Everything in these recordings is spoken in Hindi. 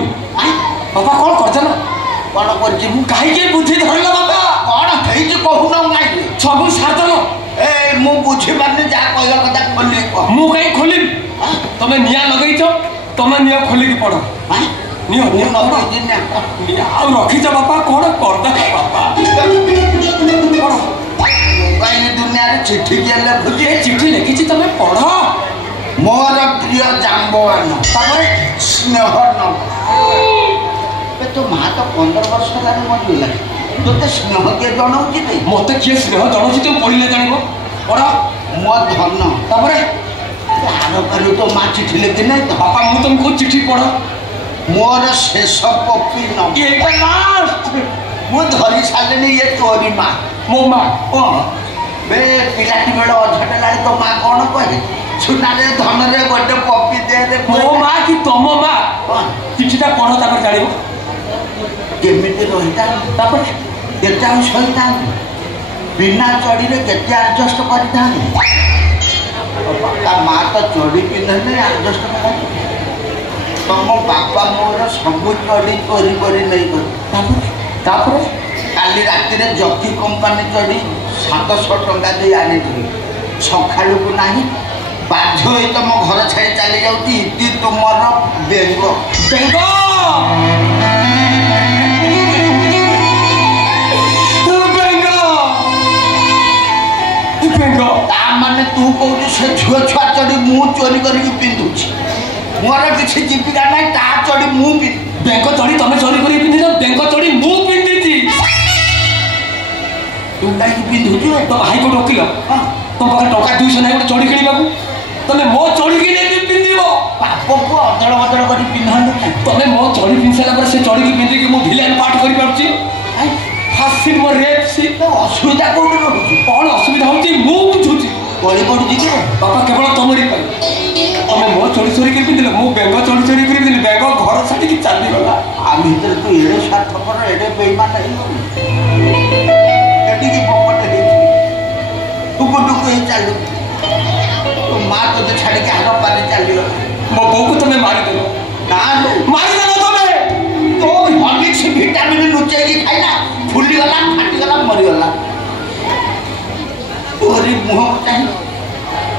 कहनी बापा कौन कर कौन कर कहीं बुद्धि धरल बापा कौन कही कहून नाई सब साधन ए मु बुझी पारे जहाँ कहवा कथा खोल मु कहीं खोल तुम निआ लगे तुम निआ खोलिकी पढ़ रखीच बापा कौन करदे बापा दुनिया चिट्ठी लिखुची चिट्ठी लिखी तुम पढ़ मोर प्रिय जाम्बवान स्नेह तो माँ तो 15 वर्ष है मरगला तो स्नेह किए जनाऊँगी मत किए स्नेह जनाऊँगी तुम पढ़ले जान पढ़ मो धन आर तो माँ चिट्ठी लिखी ना बापा मुझे तुमको चिट्ठी पढ़ मोर शेष कपी लास्ट मुझे धरी सारे ये तोरी माँ मो माँ बे पिलाटी बेल अझट ला तो माँ कौन कहे सुना धन रे गोटे कपी दे मो माँ कि तुम माँ चिठीटा पढ़ तापर जान केमी रहीता केते सहीता बिना चढ़ी केते आडजस्ट करता माँ तो चढ़ी पिंधे आडजस्ट कर तुम बापा मोर सब चढ़ी चोरी कर काली राति जकी कंपानी चढ़ी 700 टंका दे आनी सका को ना बाध्य हो तुम घर छाड़ी चली जाती तुम बेंग माने तू कौन से झुआ छुआ चढ़ी मु चोरी करके पिंधुची मोर किसी जीविका ना ता चढ़ी मु बैंक चढ़ी तुम चोरी कर पिंधि बैंक चढ़ी मु पिंधि तू कहीं पिंधुचु तो भाई को डकिल तुम पाखे टका 200 ना चढ़ी किणवा तुम मो चढ़ी कि नहीं पिंधब पाप को अदल बदल कर पिंधा तुम मो चढ़ी पिंधि सारा से चढ़ी की पिंधिकी मु भिलेन पाठ कर पार्टी फास्ट मो रेप सी असुविधा कौन रोचे कौन असुविधा होची मु बुझुची गली पड़ुची के बापा केवल तुमरी तुम मो चोरी चोरी कर पिंधिल मो बैंक चोरी चोरी कर पिंधिल बैंक घर छाड़ी चली गला आ भीतर तू एडे स्वार्थपर एडे बेईमान एटी की पॉकेट है टुकु टुकु ही चालू तो मां तो छाड़ी के हाथ पानी चली गला मो बो को तुम मार देलो ना मार देलो तुम तो हॉर्लिक्स विटामिन लुचे की खाई ना फुली गला फाटी गला मरी गला तोरी मुह चाहि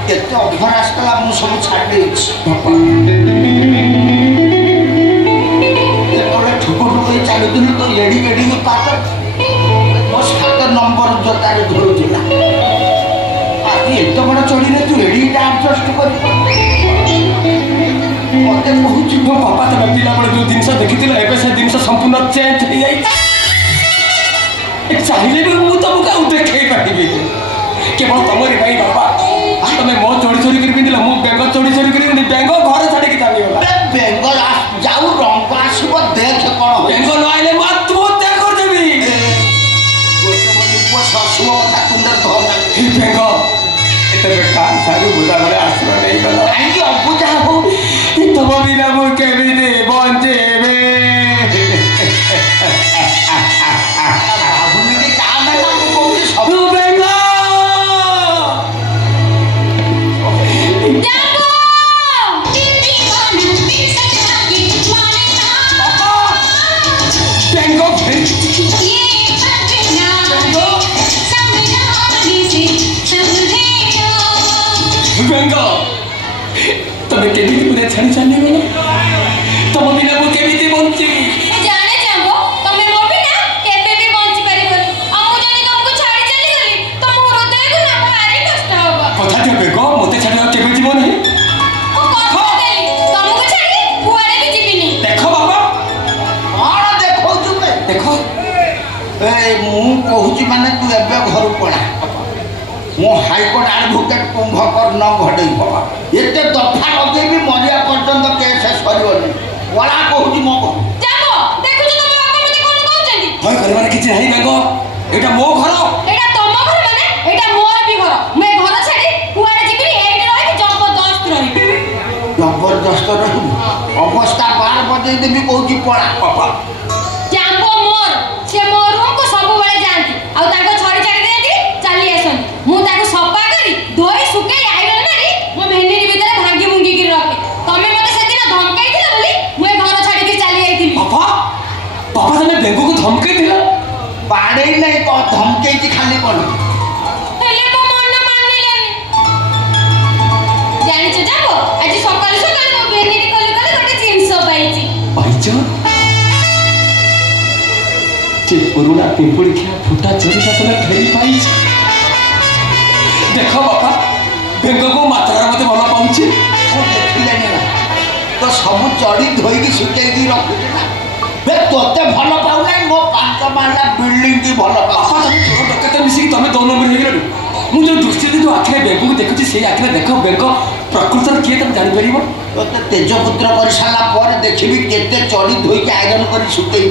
केते अभर आसला मु सब छाड़ देछि बापा एतोले ठुको ठुको चालू दिन तो एडी एडी के पात मो 7 नंबर जोता रे धरुजिला आदि एत बड़ चढ़ी रे तू एडी एडजस्ट कर मते बहुत मो पापा त पिला बड़ जो जिंस देखितिला एबे से जिंस संपूर्ण चेंज हो जाई चाहिए भी मु तुमको देखे पारिबे केवल तुमरी भाई बाबा तुम मो चोरी चोरी कर पिंदिला मु बैंक चोरी चोरी कर बैंक घर छाड़ी के चली गला बैंक जाऊ रंग आसब देख कौन बैंक न आइले मु आत्महत्या कर देबी गोटे बनी पो ससुओ का तुंदर धन बैंक एते बेकार सारू बुदा बड़े आश्रय नहीं गला आई कि अबुजा हो तुम बिना मु केबी दे बंचेबे तब केबी पूरे छाड़ी चली गलो तुम बिना मु केबी बंची जाने जाबो तमे मो बिना केबे भी बंची परिबनी अमु जनी तुमको छाड़ी चली गली तो मो हृदय को ना भारी कष्ट होबा कथा देबे गो मते छाड़ी केबे जीव नहीं ओ कथा देली तुमको छाड़ी कुआरे भी जीविनी देखो बाबा कौन देखौ तुमे देखो ए मु कहूची माने तू एबे घर पड़ा मो हाईकोर्ट एडवोकेट कुंभकर्ण घड़ई बाबा एते दफा लगे भी मरिया पर्यंत केस सरिवनी वला कहूची मो जाबो देखु तुम बाबा मते कोन कहउचंदी भय करबार किछ नाही बेंगो एटा मो घर एटा तम घर माने एटा मोर भी घर मैं घर छाड़ी कुआरे जीविनी एठी रहि जबरदस्त रहि जबरदस्त रहि अवस्था 12 बजे देबी कहूची पड़ा पापा जाबो मोर से मोर रूम को सब बेले जानती आ ताको छड़ी छाड़ी देती चली आसन मु ताको सफा करी धोई सुके आइरन मारी मो भेंडी भीतर भांगी मुंगी की रखे तमे मते सेदिन धमकाई दिला बोली मु घर छाड़ी के चली ବାପା ତମେ ବେଙ୍ଗକୁ ଧମକେଇଥିଲ? ବାଡ଼େଇ ନାହିଁ ତ ଧମକେଇଛି ଖାଲି କ'ଣ? ହେଲେ ମୋ ମନ ମାନିଲାନି। ଜାଣିଛ ଯାବ ଆଜି ସକାଳୁ ସକାଳୁ ମୋ ବେନିରେ କଲେ ଗୋଟେ ଜିନିଷ ପାଇଛି। ପାଇଛ? যে পুরুଣା পিম্পুড়ি খেয়া ফুটা চোরিটা তুমি ফেরি পাইছ। দেখ বাপা বেঙ্গକୁ ମାତ୍ରାରେ ମତେ ଭଲ ପାଉଛି। ମୁଁ ଦେଖିଲେନି ନା ତ ସବୁ ଚଢ଼ି ଧୋଇକି ଶୁଖେଇକି ରଖୁଛି ନା। ବେ ତୋତେ ଭଲ ପାଉନାହିଁ ମୋ 5 ମାଳିଆ ବିଲ୍ଡିଂ କି ଭଲ ପାଉ। ବାପା ତମେ ଚୋର ଡକାୟତ ମିଶିକି ତମେ 2 ନମ୍ବର ହେଇଗଲଣି। ମୁଁ ଯୋଉ ଦୃଷ୍ଟିରେ ଯୋଉ ଆଖିରେ ବେଙ୍ଗକୁ ଦେଖୁଛି ସେଇ ଆଖିରେ ଦେଖ ବେଙ୍ଗ ପ୍ରକୃତରେ କିଏ ତମେ ଜାଣିପାରିବ। ତୋତେ ତେଜପୁତ୍ର କରିସାରିଲା ପରେ ଦେଖିବି କେତେ ଚଢ଼ି ଧୋଇକି ଆଇରନ୍ କରି ଶୁଖେଇବି।